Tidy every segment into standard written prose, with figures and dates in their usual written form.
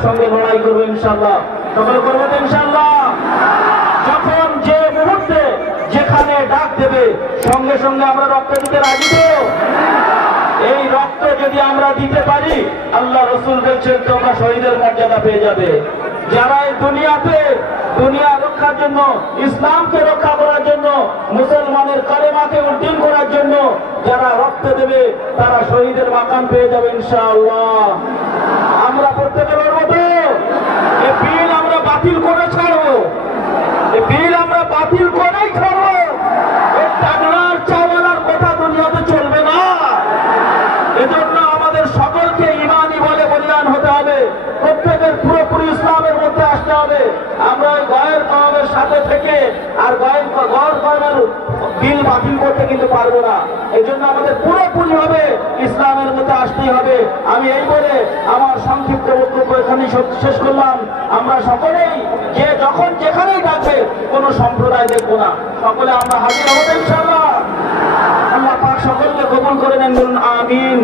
একসঙ্গে লড়াই করবো ইনশাআল্লাহ। সকলে করবো তো ইনশাআল্লাহ। যখন যে মুহূর্তে যেখানে ডাক দেবে সঙ্গে সঙ্গে আমরা রক্ত দিতে রাজি তো? এই রক্ত যদি আমরা দিতে পারি, আল্লাহ রসুল বলছেন তোমরা শহীদের মর্যাদা পেয়ে যাবে। যারা এই দুনিয়া রক্ষার জন্য, ইসলামকে রক্ষা করার জন্য, মুসলমানের কালেমাকে উদ্দিন করার জন্য যারা রক্ত দেবে তারা শহীদের মাকাম পেয়ে যাবে ইনশাআল্লাহ। আমরা প্রত্যেকে লড়বো তো? এই বিল আমরা বাতিল করে ছাড়বো, এই বিল আমরা বাতিল করেই ছাড়বো। এই টাগলার চাওয়ালার কথা দুনিয়াতে চলবে না। এজন্য আমাদের সকলকে ইমানি বলে বলিয়ান হতে হবে, প্রত্যেকের পুরোপুরি ইসলামের মধ্যে আসতে হবে। আমরা ওই গয়ের কওমের সাথে থেকে আর গয়ের কওমের বিল বাতিল করতে কিন্তু পারবো না। এই জন্য আমাদের পুরোপুরি হবে ইসলামের মধ্যে আসতেই হবে। আমি এই বলে আমার সংক্ষিপ্ত বক্তব্য এখানেই শেষ করলাম। আমরা সকলেই যে যখন যেখানেই ডাকবে কোনো সম্প্রদায় দেখবো না, সকলে আমরা হাজির হবো ইনশাআল্লাহ। আল্লাহ পাক সকলকে কবুল করে নেন, বলুন আমিন।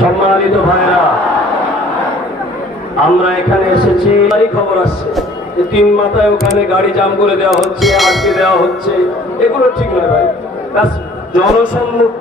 সম্মানিত ভাইরা, আমরা এখানে এসেছি, খবর আসছে যে 3 মাথায় ওখানে গাড়ি জাম করে দেওয়া হচ্ছে, আটকে দেওয়া হচ্ছে। এগুলো ঠিক নয় ভাই। জনসম্মুখ